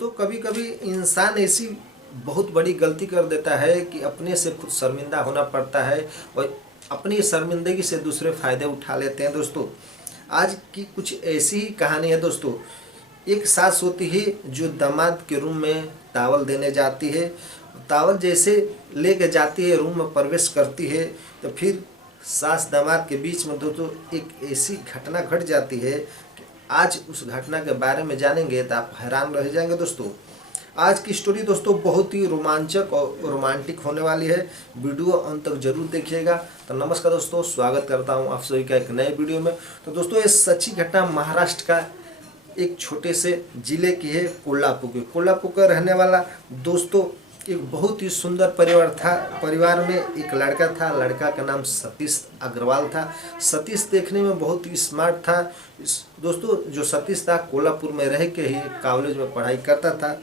दोस्तों कभी कभी इंसान ऐसी बहुत बड़ी गलती कर देता है कि अपने से खुद शर्मिंदा होना पड़ता है और अपनी शर्मिंदगी से दूसरे फ़ायदे उठा लेते हैं। दोस्तों आज की कुछ ऐसी ही कहानी है। दोस्तों एक सास होती है जो दामाद के रूम में तावल देने जाती है। तावल जैसे लेके जाती है, रूम में प्रवेश करती है तो फिर सास दामाद के बीच में दोस्तों एक ऐसी घटना घट जाती है कि आज उस घटना के बारे में जानेंगे तो आप हैरान रह जाएंगे। दोस्तों आज की स्टोरी दोस्तों बहुत ही रोमांचक और रोमांटिक होने वाली है। वीडियो अंत तक जरूर देखिएगा। तो नमस्कार दोस्तों, स्वागत करता हूं आप सभी का एक नए वीडियो में। तो दोस्तों ये सच्ची घटना महाराष्ट्र का एक छोटे से जिले की है, कोल्हापुर की। कोल्हापुर का रहने वाला दोस्तों एक बहुत ही सुंदर परिवार था। परिवार में एक लड़का था, लड़का का नाम सतीश अग्रवाल था। सतीश देखने में बहुत ही स्मार्ट था। दोस्तों जो सतीश था कोल्हापुर में रह के ही कॉलेज में पढ़ाई करता था।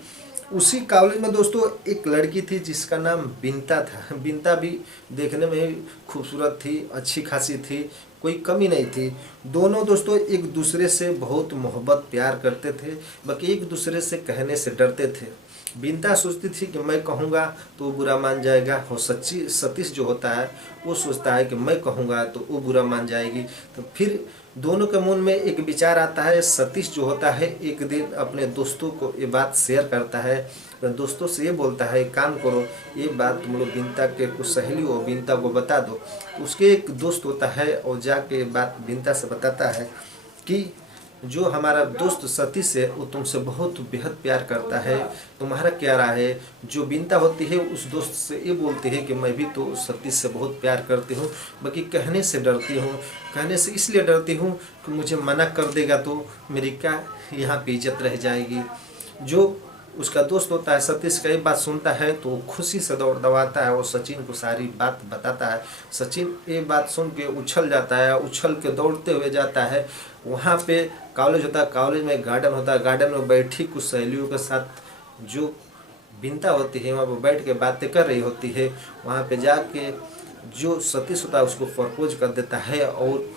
उसी कॉलेज में दोस्तों एक लड़की थी जिसका नाम बिनता था। बिनता भी देखने में ही खूबसूरत थी, अच्छी खासी थी, कोई कमी नहीं थी। दोनों दोस्तों एक दूसरे से बहुत मोहब्बत प्यार करते थे, बाकी एक दूसरे से कहने से डरते थे। बिनता सोचती थी कि मैं कहूँगा तो वो बुरा मान जाएगा, और सच्ची सतीश जो होता है वो सोचता है कि मैं कहूँगा तो वो बुरा मान जाएगी। तो फिर दोनों के मन में एक विचार आता है। सतीश जो होता है एक दिन अपने दोस्तों को ये बात शेयर करता है। दोस्तों से ये बोलता है काम करो, ये बात तुम लोग बिनता के कुछ सहेली हो, बिनता को बता दो। तो उसके एक दोस्त होता है और जाके बात बिनता से बताता है कि जो हमारा दोस्त सतीश है वो तुमसे बहुत बेहद प्यार करता है, तुम्हारा क्या राय है। जो बिनता होती है उस दोस्त से ये बोलती है कि मैं भी तो सतीश से बहुत प्यार करती हूँ, बाकी कहने से डरती हूँ। कहने से इसलिए डरती हूँ कि मुझे मना कर देगा तो मेरी क्या यहाँ पे इज्जत रह जाएगी। जो उसका दोस्त होता है सतीश का ये बात सुनता है तो वो खुशी से दौड़ दौड़ाता है और सचिन को सारी बात बताता है। सचिन ये बात सुन के उछल जाता है, उछल के दौड़ते हुए जाता है। वहाँ पे कॉलेज होता है, कॉलेज में गार्डन होता है, गार्डन में बैठी कुछ सहेलियों के साथ जो बिनता होती है वहाँ पर बैठ के बातें कर रही होती है। वहाँ पे जाके जो सतीश होता है उसको प्रपोज कर देता है और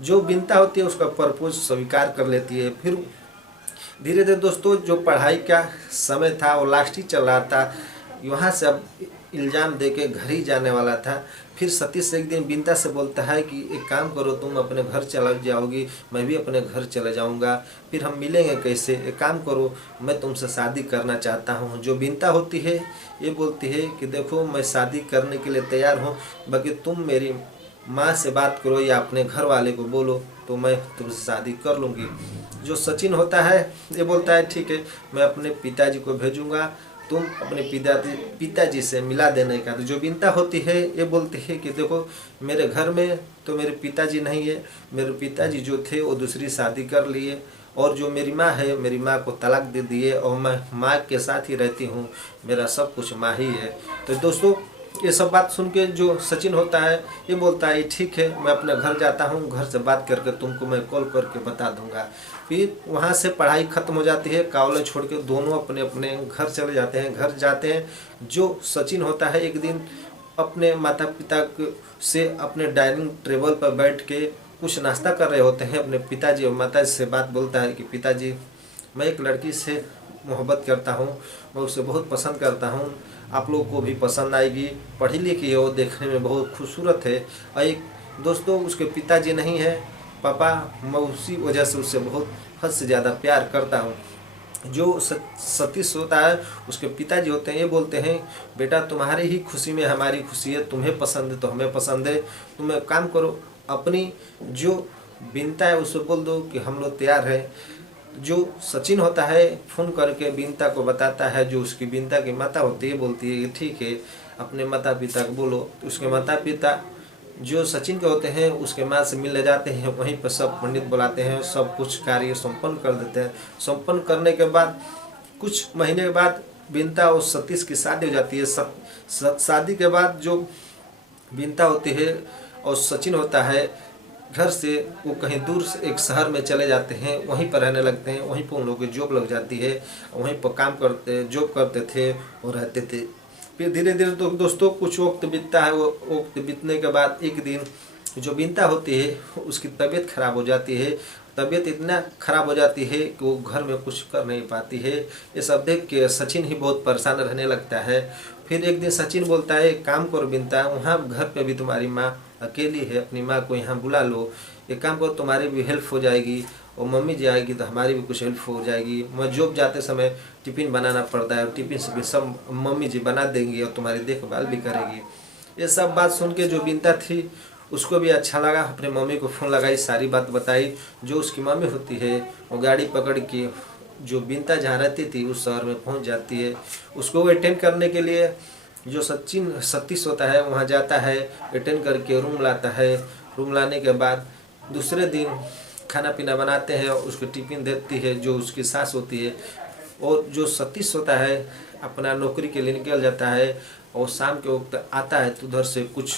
जो बिनता होती है उसका प्रपोज स्वीकार कर लेती है। फिर धीरे धीरे दोस्तों जो पढ़ाई का समय था वो लास्ट ही चल रहा था। वहाँ से अब इल्ज़ाम दे के घर ही जाने वाला था। फिर सतीश एक दिन बिनता से बोलता है कि एक काम करो, तुम अपने घर चला जाओगी, मैं भी अपने घर चले जाऊँगा, फिर हम मिलेंगे कैसे। एक काम करो, मैं तुमसे शादी करना चाहता हूँ। जो बिनता होती है ये बोलती है कि देखो मैं शादी करने के लिए तैयार हूँ, बाकी तुम मेरी माँ से बात करो या अपने घर वाले को बोलो तो मैं तुमसे शादी कर लूँगी। जो सचिन होता है ये बोलता है ठीक है, मैं अपने पिताजी को भेजूँगा, तुम अपने पिताजी से मिला देने का। तो जो बिनता होती है ये बोलती है कि देखो मेरे घर में तो मेरे पिताजी नहीं है, मेरे पिताजी जो थे वो दूसरी शादी कर लिए, और जो मेरी माँ है मेरी माँ को तलाक दे दिए और मैं माँ के साथ ही रहती हूँ, मेरा सब कुछ माँ ही है। तो दोस्तों ये सब बात सुन के जो सचिन होता है ये बोलता है ठीक है, मैं अपने घर जाता हूँ, घर से बात करके तुमको मैं कॉल करके बता दूंगा। फिर वहाँ से पढ़ाई ख़त्म हो जाती है, कॉलेज छोड़ के दोनों अपने अपने घर चले जाते हैं। घर जाते हैं जो सचिन होता है एक दिन अपने माता पिता से अपने डाइनिंग टेबल पर बैठ के कुछ नाश्ता कर रहे होते हैं। अपने पिताजी और माता से बात बोलता है कि पिताजी मैं एक लड़की से मोहब्बत करता हूँ, मैं उसे बहुत पसंद करता हूँ, आप लोगों को भी पसंद आएगी, पढ़ी लिखी है, वो देखने में बहुत खूबसूरत है। और एक दोस्तों उसके पिताजी नहीं है, पापा, मैं उसी वजह से उससे बहुत हद से ज़्यादा प्यार करता हूँ। जो सतीश होता है उसके पिताजी होते हैं ये बोलते हैं बेटा तुम्हारी ही खुशी में हमारी खुशी है, तुम्हें पसंद है तो हमें पसंद है। तुम एक काम करो, अपनी जो बिनता है उससे बोल दो कि हम लोग तैयार हैं। जो सचिन होता है फ़ोन करके बिनता को बताता है। जो उसकी बिनता की माता होती है बोलती है कि ठीक है, अपने माता पिता को बोलो। तो उसके माता पिता जो सचिन के होते हैं उसके माँ से मिलने जाते हैं। वहीं पर सब पंडित बुलाते हैं, सब कुछ कार्य संपन्न कर देते हैं। संपन्न करने के बाद कुछ महीने के बाद बिनता और सतीश की शादी हो जाती है। शादी के बाद जो बिनता होती है और सचिन होता है घर से वो कहीं दूर से एक शहर में चले जाते हैं, वहीं पर रहने लगते हैं। वहीं पर उन लोगों की जॉब लग जाती है, वहीं पर काम करते जॉब करते थे और रहते थे। फिर धीरे धीरे तो दोस्तों कुछ वक्त बीतता है। वो वक्त बीतने के बाद एक दिन जो बिनता होती है उसकी तबीयत खराब हो जाती है। तबीयत इतना खराब हो जाती है कि वो घर में कुछ कर नहीं पाती है। ये सब देख के सचिन ही बहुत परेशान रहने लगता है। फिर एक दिन सचिन बोलता है एक काम करो बिनता, वहाँ घर पे भी तुम्हारी माँ अकेली है, अपनी माँ को यहाँ बुला लो, एक काम करो तुम्हारी भी हेल्प हो जाएगी और मम्मी जी आएगी तो हमारी भी कुछ हेल्प हो जाएगी। मैं जॉब जाते समय टिफ़िन बनाना पड़ता है और टिफ़िन से भी सब मम्मी जी बना देंगी और तुम्हारी देखभाल भी करेगी। ये सब बात सुन के जो बिनता थी उसको भी अच्छा लगा, अपने मम्मी को फ़ोन लगाई, सारी बात बताई। जो उसकी मम्मी होती है वो गाड़ी पकड़ के जो बिनता जहाँ रहती थी उस शहर में पहुँच जाती है। उसको अटेंड करने के लिए जो सतीश होता है वहाँ जाता है, अटेंड करके रूम लाता है। रूम लाने के बाद दूसरे दिन खाना पीना बनाते हैं, उसको टिफ़िन देती है जो उसकी सास होती है। और जो सतीश होता है अपना नौकरी के लिए निकल जाता है और शाम के वक्त आता है तो उधर से कुछ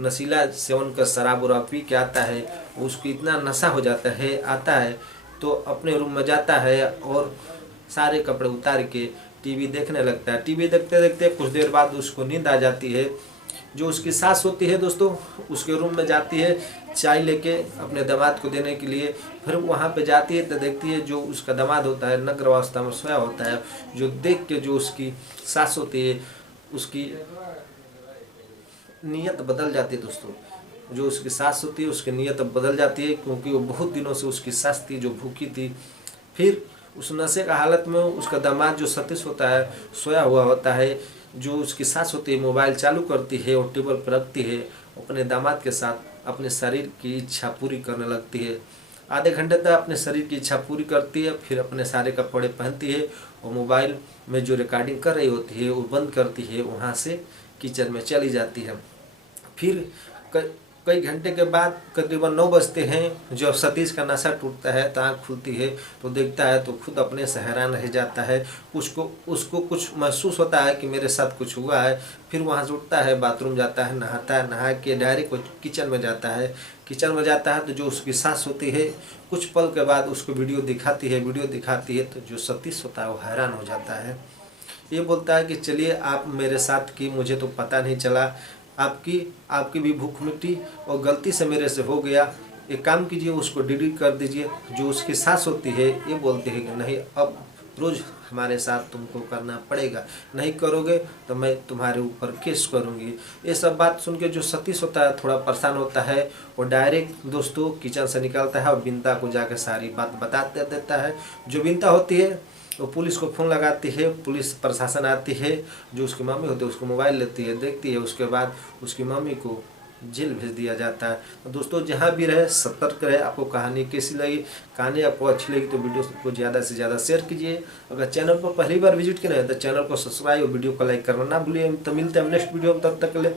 नशीला सेवन कर शराब वराब पी के आता है। उसको इतना नशा हो जाता है, आता है तो अपने रूम में जाता है और सारे कपड़े उतार के टीवी देखने लगता है। टीवी देखते देखते कुछ देर बाद उसको नींद आ जाती है। जो उसकी सास होती है दोस्तों उसके रूम में जाती है चाय लेके अपने दामाद को देने के लिए। फिर वहाँ पे जाती है तो देखती है जो उसका दामाद होता है नग्न अवस्था में सोया होता है। जो देख के जो उसकी सास होती है उसकी नीयत बदल जाती है दोस्तों। जो उसकी सास होती है उसकी नीयत बदल जाती है क्योंकि वो बहुत दिनों से उसकी सास थी जो भूखी थी। फिर उस नशे का हालत में उसका दामाद जो सतीश होता है सोया हुआ होता है। जो उसकी सास होती है मोबाइल चालू करती है और टेबल पर रखती है, अपने दामाद के साथ अपने शरीर की इच्छा पूरी करने लगती है। आधे घंटे तक अपने शरीर की इच्छा पूरी करती है, फिर अपने सारे कपड़े पहनती है और मोबाइल में जो रिकॉर्डिंग कर रही होती है वो बंद करती है, वहाँ से किचन में चली जाती है। फिर कई घंटे के बाद करीबन 9 बजते हैं जब सतीश का नशा टूटता है तो आँख खुलती है तो देखता है तो खुद अपने से हैरान रह जाता है। उसको कुछ महसूस होता है कि मेरे साथ कुछ हुआ है। फिर वहाँ से उठता है, बाथरूम जाता है, नहाता है, नहा के डायरेक्ट किचन में जाता है। किचन में जाता है तो जो उसकी सास होती है कुछ पल के बाद उसको वीडियो दिखाती है तो जो सतीश होता है वो हैरान हो जाता है। ये बोलता है कि चलिए आप मेरे साथ की, मुझे तो पता नहीं चला, आपकी भी भूख मिटी और गलती से मेरे से हो गया, एक काम कीजिए उसको डिलीट कर दीजिए। जो उसकी सास होती है ये बोलती है कि नहीं अब रोज़ हमारे साथ तुमको करना पड़ेगा, नहीं करोगे तो मैं तुम्हारे ऊपर केस करूँगी। ये सब बात सुन के जो सतीश होता है थोड़ा परेशान होता है और डायरेक्ट दोस्तों किचन से निकलता है और बिनता को जाकर सारी बात बता देता है। जो बिनता होती है वो पुलिस को फ़ोन लगाती है, पुलिस प्रशासन आती है। जो उसकी मम्मी होती है उसको मोबाइल लेती है, देखती है, उसके बाद उसकी मम्मी को जेल भेज दिया जाता है। तो दोस्तों जहाँ भी रहे सतर्क रहे। आपको कहानी कैसी लगी? कहानी आपको अच्छी लगी तो वीडियो को ज़्यादा से ज़्यादा शेयर कीजिए। अगर चैनल पर पहली बार विजिट करें तो चैनल को सब्सक्राइब और वीडियो को लाइक करना ना भूलिए। तो मिलते हैं नेक्स्ट वीडियो में, तब तक के लिए